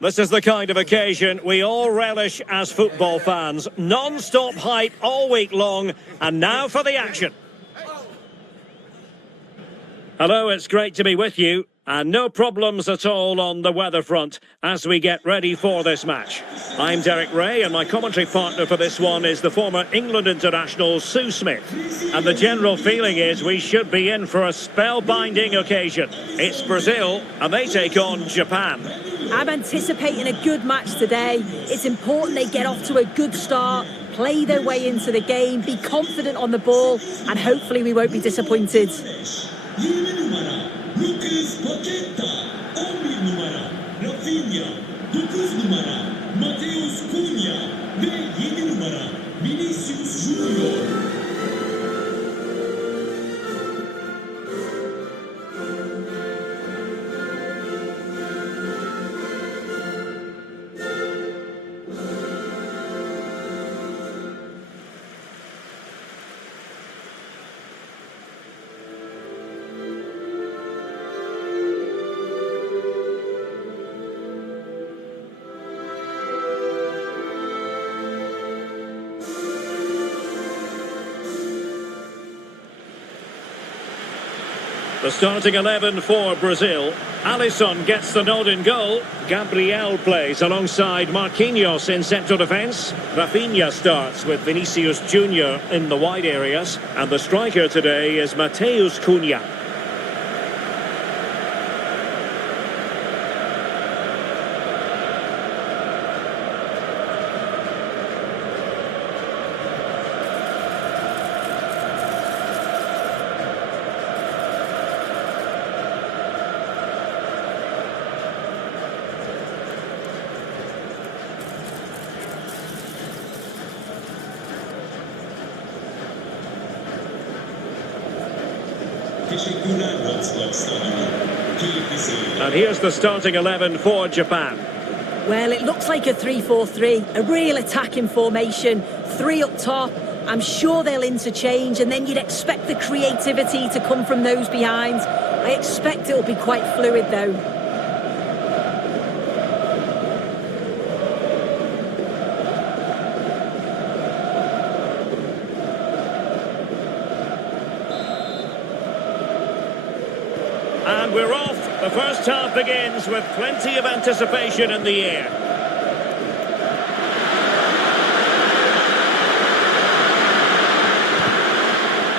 This is the kind of occasion we all relish as football fans. Non-stop hype all week long, and now for the action. Hello, it's great to be with you, and no problems at all on the weather front as we get ready for this match. I'm Derek Ray, and my commentary partner for this one is the former England international Sue Smith. And the general feeling is we should be in for a spellbinding occasion. It's Brazil, and they take on Japan. I'm anticipating a good match today. It's important they get off to a good start, play their way into the game, be confident on the ball, and hopefully we won't be disappointed. The starting 11 for Brazil. Alisson gets the nod in goal. Gabriel plays alongside Marquinhos in central defence. Rafinha starts with Vinicius Junior in the wide areas. And the striker today is Matheus Cunha. And here's the starting 11 for Japan. Well, it looks like a 3-4-3, a real attacking formation, three up top. I'm sure they'll interchange, and then you'd expect the creativity to come from those behind. I expect it'll be quite fluid, though. And we're off. The first half begins with plenty of anticipation in the air.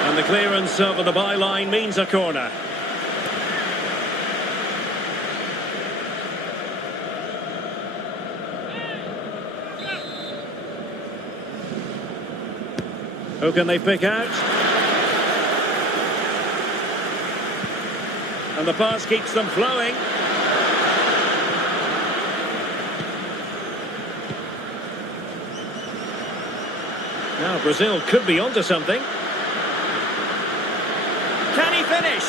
And the clearance over the byline means a corner. Who can they pick out? And the pass keeps them flowing. Now Brazil could be onto something. Can he finish?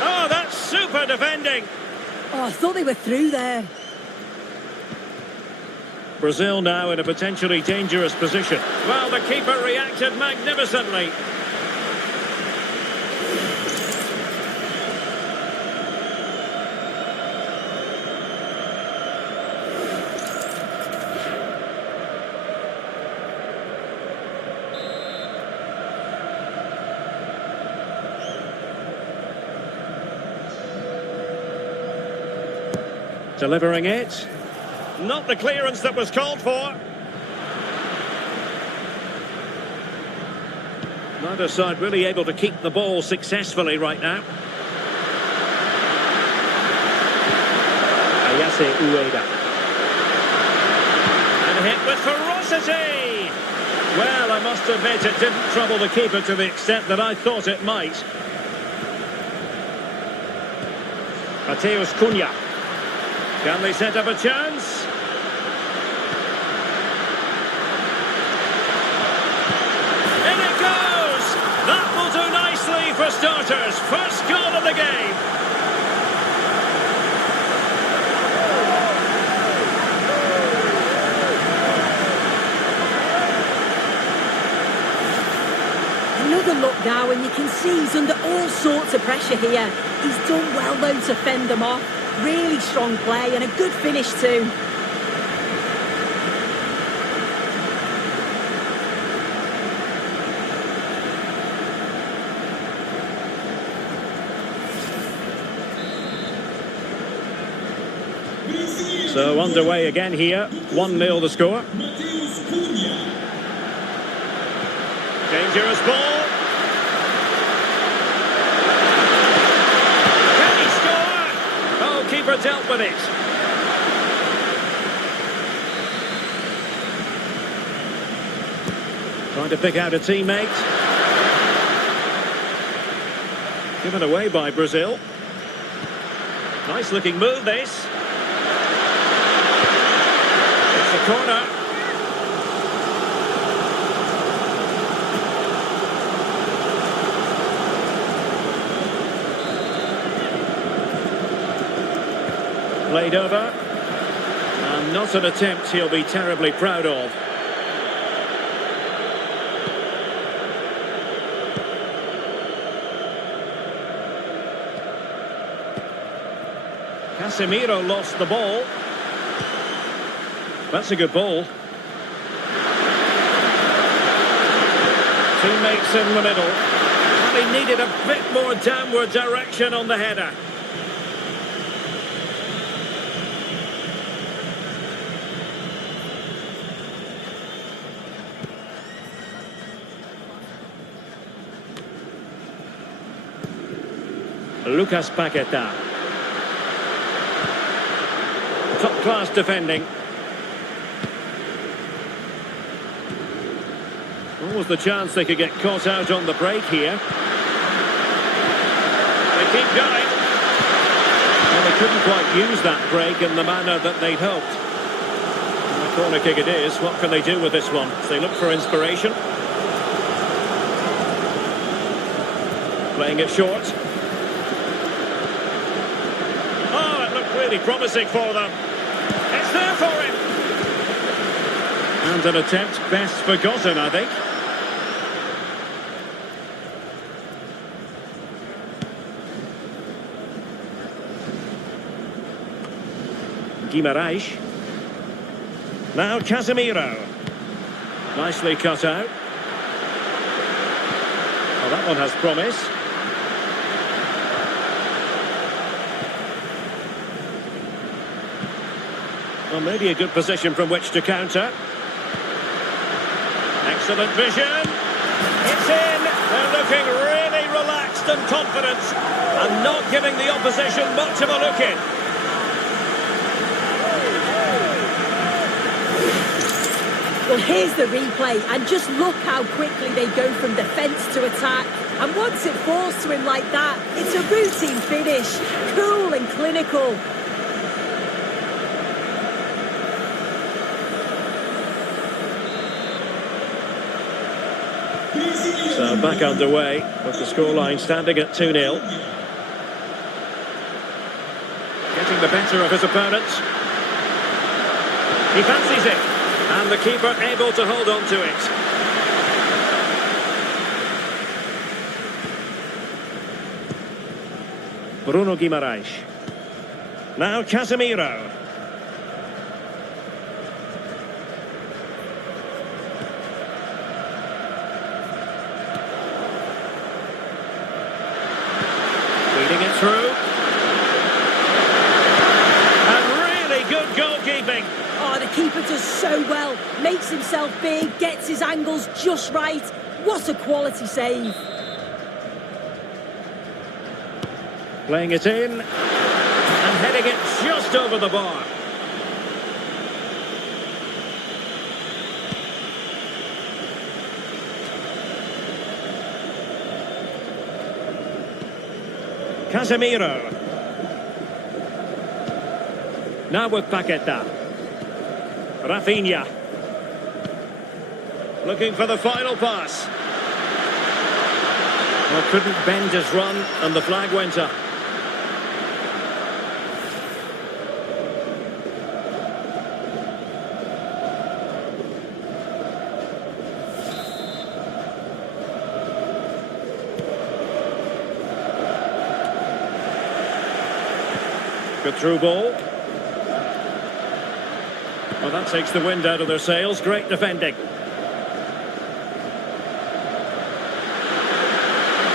Oh, that's super defending. Oh, I thought they were through there. Brazil now in a potentially dangerous position. Well, the keeper reacted magnificently. Delivering it. Not the clearance that was called for. Neither side really able to keep the ball successfully right now. Ayase Ueda. And hit with ferocity. Well, I must admit it didn't trouble the keeper to the extent that I thought it might. Matheus Cunha. Can they set up a chance? In it goes! That will do nicely for starters. First goal of the game. Another look now, and you can see he's under all sorts of pressure here. He's done well, though, to fend them off. Really strong play and a good finish too. So underway again here, 1-0 the score. Dangerous ball. Can he score? Oh, keeper dealt with it. Trying to pick out a teammate. Given away by Brazil. Nice looking move this. It's a corner. Played over, and not an attempt he'll be terribly proud of. Casemiro lost the ball. That's a good ball. Teammates in the middle. And he needed a bit more downward direction on the header. Lucas Paqueta. Top-class defending. Almost the chance they could get caught out on the break here. They keep going. Well, they couldn't quite use that break in the manner that they'd hoped. And the corner kick it is. What can they do with this one? They look for inspiration. Playing it short. Oh, it looked really promising for them. It's there for him. And an attempt best forgotten, I think. Guimarães. Now Casemiro. Nicely cut out. Well, that one has promise. Well, maybe a good position from which to counter. Excellent vision. It's in. They're looking really relaxed and confident and not giving the opposition much of a look in. Well, here's the replay, and just look how quickly they go from defence to attack. And once it falls to him like that, it's a routine finish, cool and clinical. So back underway with the scoreline standing at 2-0. Getting the better of his opponents. He fancies it. And the keeper able to hold on to it. Bruno Guimarães. Now Casemiro. Feeding it through. And really good goalkeeping. Oh, the keeper does so well. Makes himself big, gets his angles just right. What a quality save. Playing it in. And heading it just over the bar. Casemiro. Now with Paqueta. Rafinha. Looking for the final pass. Well, couldn't bend his run, and the flag went up. Good through ball. Well, that takes the wind out of their sails. Great defending.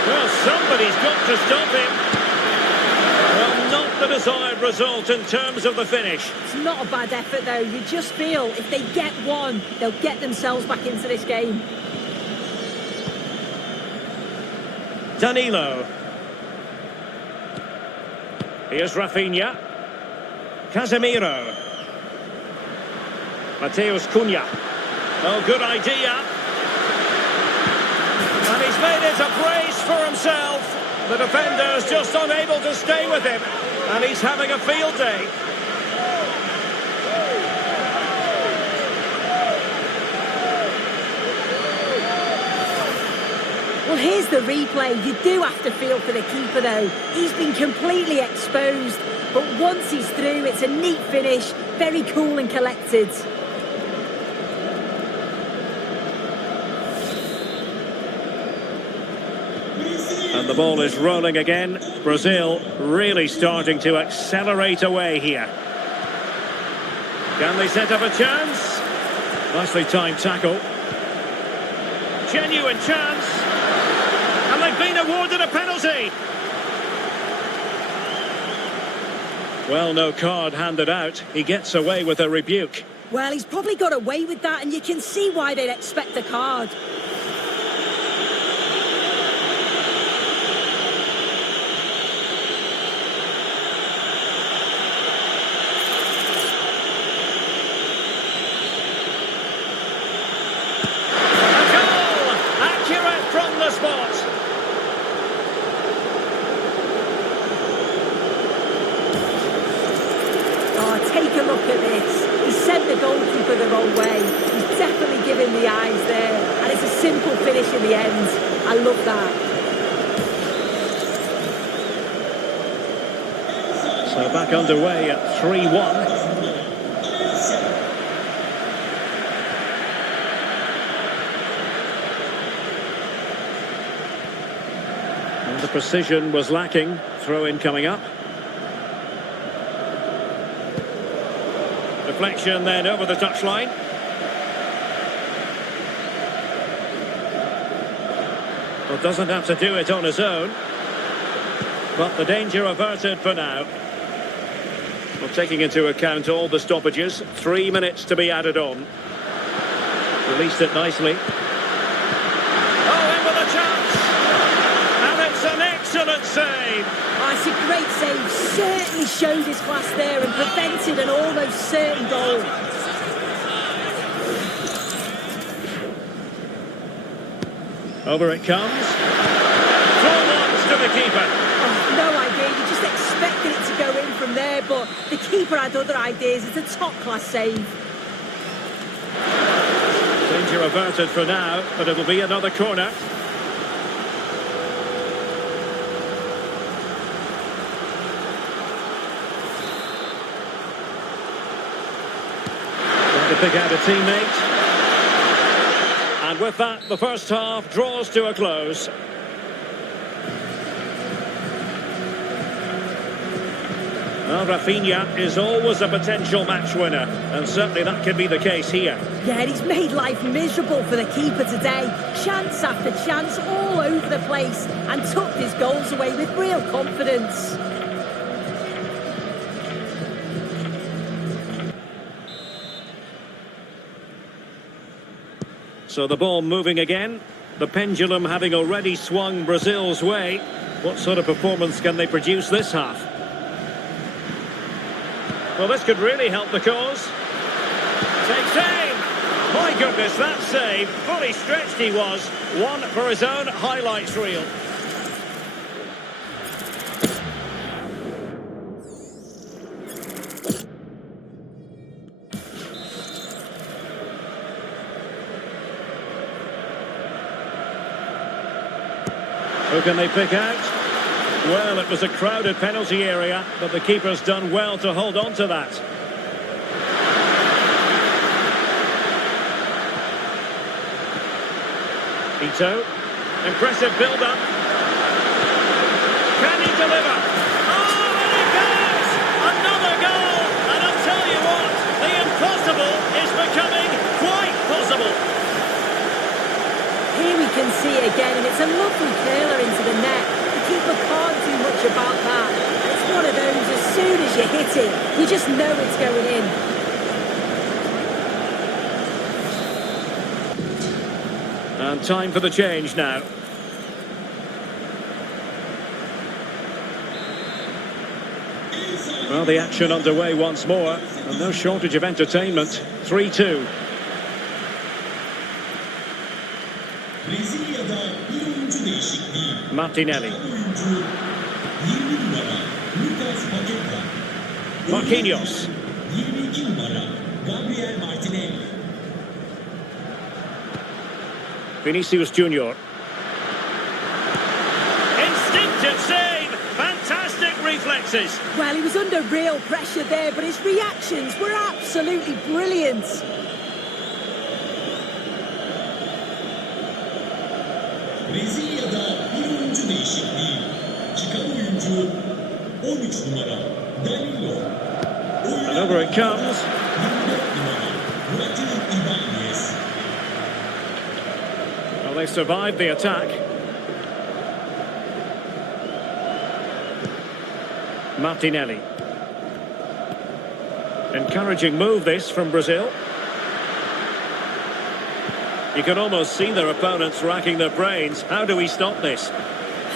Well, somebody's got to stop him. Well, not the desired result in terms of the finish. It's not a bad effort, though. You just feel if they get one, they'll get themselves back into this game. Danilo. Here's Rafinha. Casemiro. Mateus Cunha. Oh, good idea. And he's made it a brace for himself. The defender's just unable to stay with him. And he's having a field day. Well, here's the replay. You do have to feel for the keeper, though. He's been completely exposed. But once he's through, it's a neat finish. Very cool and collected. And the ball is rolling again. Brazil really starting to accelerate away here. Can they set up a chance? Nicely timed tackle. Genuine chance. And they've been awarded a penalty. Well, no card handed out. He gets away with a rebuke. Well, he's probably got away with that, and you can see why they'd expect a card. Take a look at this. He sent the goalkeeper the wrong way. He's definitely given the eyes there. And it's a simple finish in the end. I love that. So back underway at 3-1. And the precision was lacking. Throw-in coming up. Deflection then over the touchline. Well, doesn't have to do it on his own. But the danger averted for now. Well, taking into account all the stoppages, 3 minutes to be added on. Released it nicely. Oh, in with a chance! And it's an excellent save! Oh, it's a great save. Certainly showed his class there and prevented an almost certain goal. Over it comes. Full ones to the keeper. Oh, no idea. You just expected it to go in from there, but the keeper had other ideas. It's a top-class save. Danger averted for now, but it'll be another corner. To pick out a teammate. And with that, the first half draws to a close. Well, Rafinha is always a potential match winner, and certainly that could be the case here. Yeah, he's made life miserable for the keeper today. Chance after chance all over the place, and took his goals away with real confidence. So the ball moving again. The pendulum having already swung Brazil's way. What sort of performance can they produce this half? Well, this could really help the cause. Takes aim! My goodness, that save. Fully stretched he was. One for his own highlights reel. Who can they pick out? Well, it was a crowded penalty area, but the keeper's done well to hold on to that. Ito. Impressive build-up. Can he deliver? Oh, and he goes! see it again, and it's a lovely curler into the net. The keeper can't do much about that. And it's one of those, as soon as you hit it, you just know it's going in. And time for the change now. Well, the action underway once more, and no shortage of entertainment. 3-2. Martinelli. Marquinhos. Vinicius Junior. Instinctive save! Fantastic reflexes! Well, he was under real pressure there, but his reactions were absolutely brilliant. Brezilya'da bir oyuncu değişikliği. Çıkan oyuncu 13 numara Danilo. And over it comes. 24 numara Murat'ın İbanez. Well, they survived the attack. Martinelli. Encouraging move this from Brazil. You can almost see their opponents racking their brains. How do we stop this?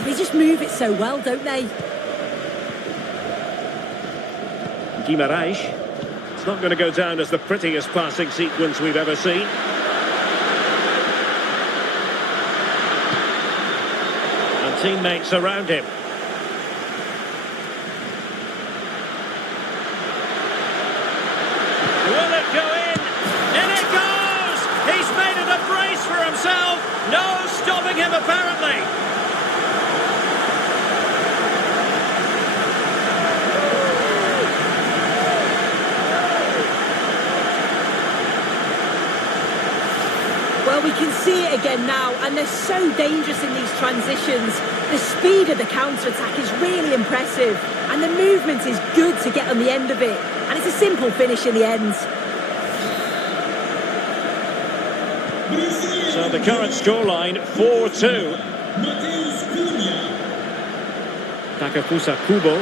They just move it so well, don't they? Guimarães. It's not going to go down as the prettiest passing sequence we've ever seen. And teammates around him. Will it go in? In it goes! He's made it a brace for himself. No stopping him, apparently. Well, we can see it again now, and they're so dangerous in these transitions. The speed of the counter-attack is really impressive, and the movement is good to get on the end of it. And it's a simple finish in the end. So the current scoreline, 4-2. Mateus Cunha. Takafusa Kubo.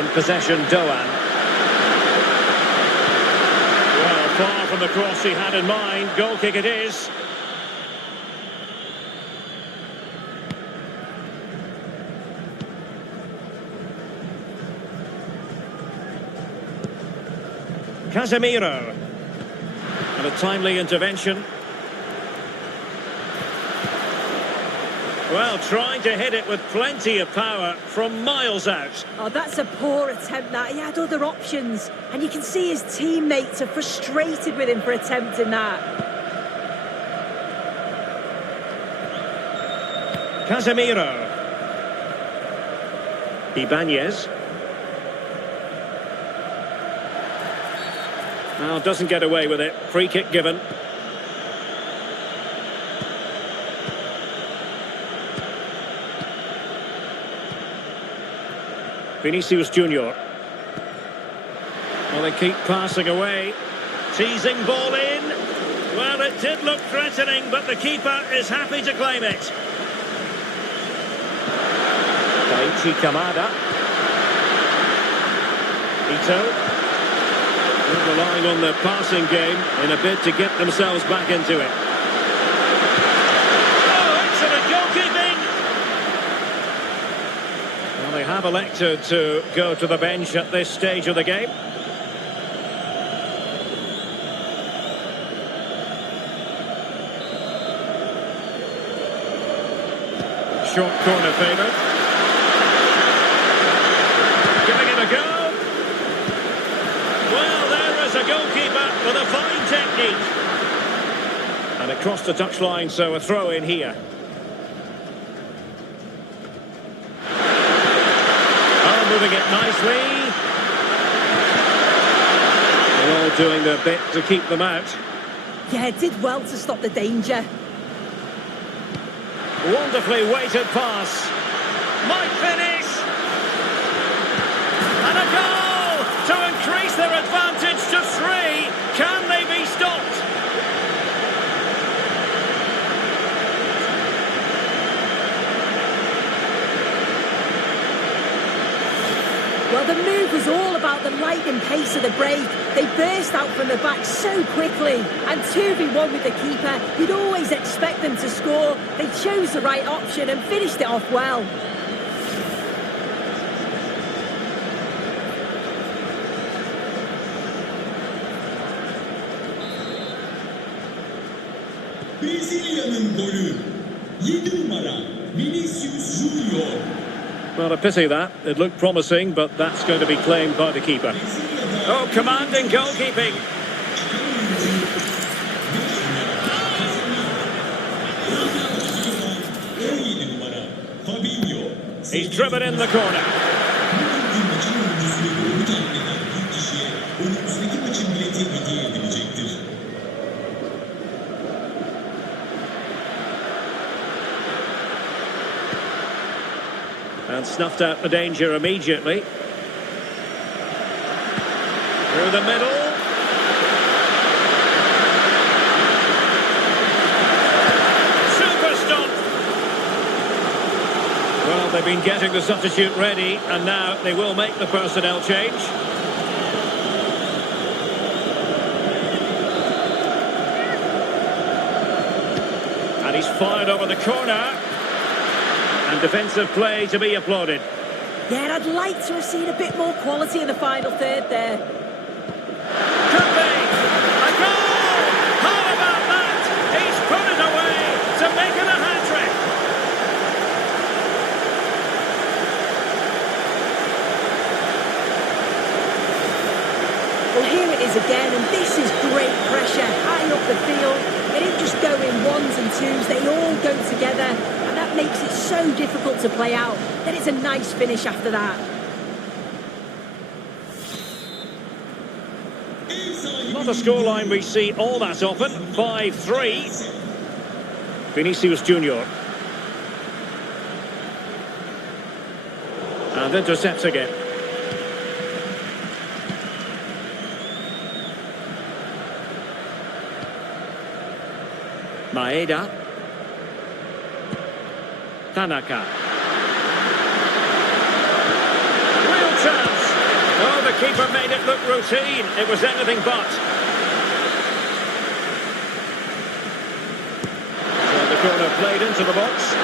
In possession, Doan. Well, far from the cross he had in mind. Goal kick it is. Casemiro. And a timely intervention. Well, trying to hit it with plenty of power from miles out. Oh, that's a poor attempt, that. He had other options, and you can see his teammates are frustrated with him for attempting that. Casemiro. Ibanez. Now doesn't get away with it. Free kick given. Vinicius Junior. Well, they keep passing away. Teasing ball in. Well, it did look threatening, but the keeper is happy to claim it. Daichi Kamada. Ito. They're relying on their passing game in a bid to get themselves back into it. Oh, excellent goalkeeping! Well, they have elected to go to the bench at this stage of the game. Short corner favoured. Giving it a go. Well, there is a goalkeeper with a fine technique. And it crossed the touchline, so a throw in here. Oh, moving it nicely. They're all doing their bit to keep them out. Yeah, it did well to stop the danger. Wonderfully weighted pass. Might finish. And a goal to increase their advantage to 3. Can they be stopped? was all about the lightning pace of the break. They burst out from the back so quickly. And 2v1 with the keeper, you'd always expect them to score. They chose the right option and finished it off well. Brezilya'nın golü 7 numara Vinicius Junior. Well, a pity that. It looked promising, but that's going to be claimed by the keeper. Oh, commanding goalkeeping. He's driven in the corner. And snuffed out the danger immediately. Through the middle. Super stop! Well, they've been getting the substitute ready, and now they will make the personnel change. And he's fired over the corner. And defensive play to be applauded. Yeah, I'd like to have seen a bit more quality in the final third there. Could be! A goal! How about that? He's put it away to make it a hat-trick. Well, here it is again, and this is great pressure high up the field. They didn't just go in ones and twos, they all go together, and that makes it so difficult to play out. Then it's a nice finish after that. Not a scoreline we see all that often. 5-3. Vinicius Junior. And intercepts again. Maeda. Tanaka. Real chance. Oh, the keeper made it look routine. It was anything but. So the corner played into the box.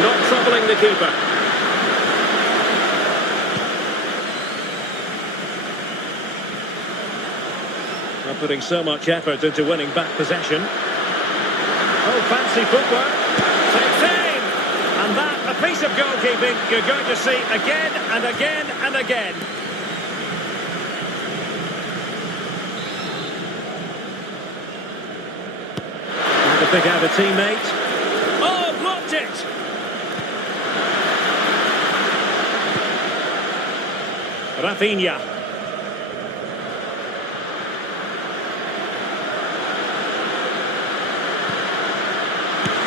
Not troubling the keeper. Not putting so much effort into winning back possession. Oh, fancy footwork. Takes aim. And that, a piece of goalkeeping you're going to see again and again and again. And to pick out a teammate. Oh, blocked it. Rafinha.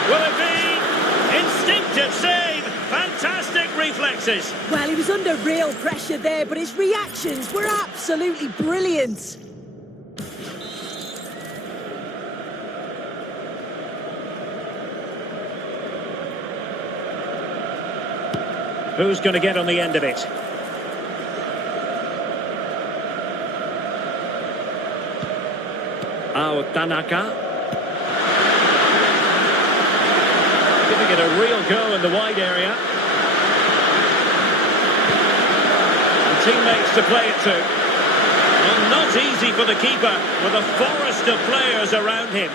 Will it be? Instinctive save! Fantastic reflexes! Well, he was under real pressure there, but his reactions were absolutely brilliant. Who's going to get on the end of it? Oh, Tanaka. Giving it a real go in the wide area. And teammates to play it to. Well, not easy for the keeper with a forest of players around him.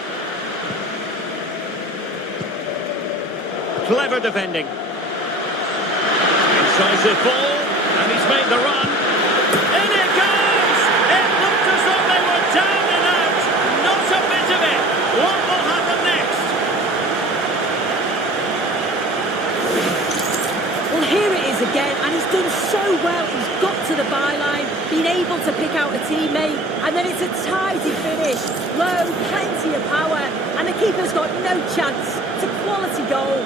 Clever defending. Incisive ball, and he's made the run. In it goes! It looked as though they were down and out. Not a bit of it. What will happen next? Well, here it is again, and he's done so well. He's got to the byline, been able to pick out a teammate, and then it's a tidy finish. Low, plenty of power, and the keeper's got no chance. It's a quality goal.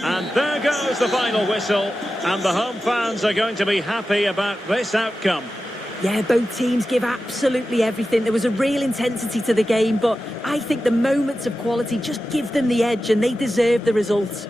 And there goes the final whistle, and the home fans are going to be happy about this outcome. Yeah, both teams give absolutely everything. There was a real intensity to the game, but I think the moments of quality just give them the edge and they deserve the results.